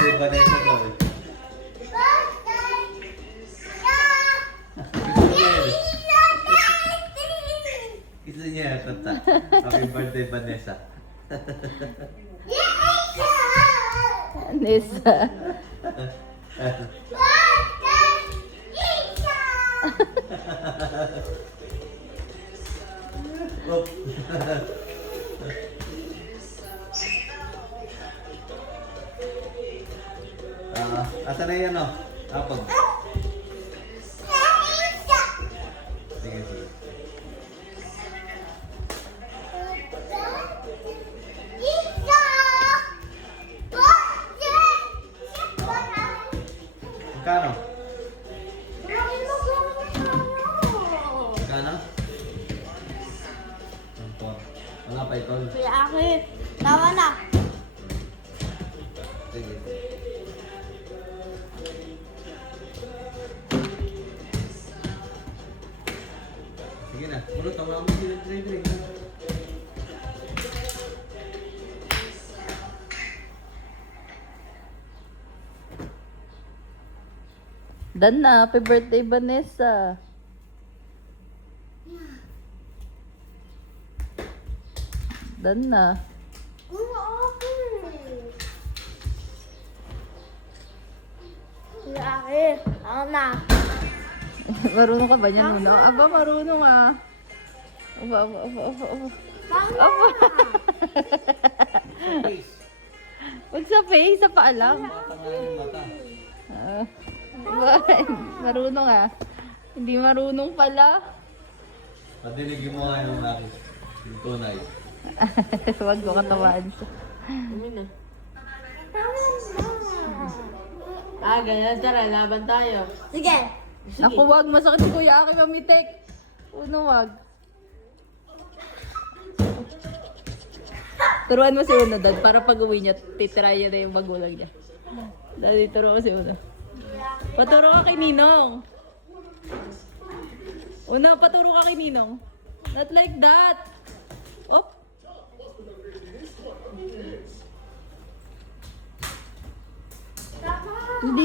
Iba na ito daw eh. Gusto niya kanta. Happy birthday, Vanessa. Nessa. Oh. Asa na yan, no? Apag. Sige, sige. Magkano? Magkano? Wala pa ito. Kaya akin, tawa na. Sige. Sige na. Mulot ang mga drink. Dan na, happy birthday, Vanessa. Dan na. Kaya akin, tawa na. Marunong ka ba niyan, Nuno? Aba, marunong ah. Aba. Tawa na. Face. Huwag sa face, sa paalam. Mata nga yung mata. Aba, marunong ah. Hindi marunong pala. Madinig mo nga yung akin. Yung tunay. Huwag ko katawaan. Ganyan. Tara, laban tayo. Sige. Naku, wag. Masakit si Kuya Aki mamitik. Uno, wag. Turuan mo si Uno, Dad, para pag uwi niya, titry niya na yung magulang niya. Daddy, turuan mo si Uno. Paturo ka kay Ninong. Uno, paturo ka kay Ninong. Not like that. Oh. Hindi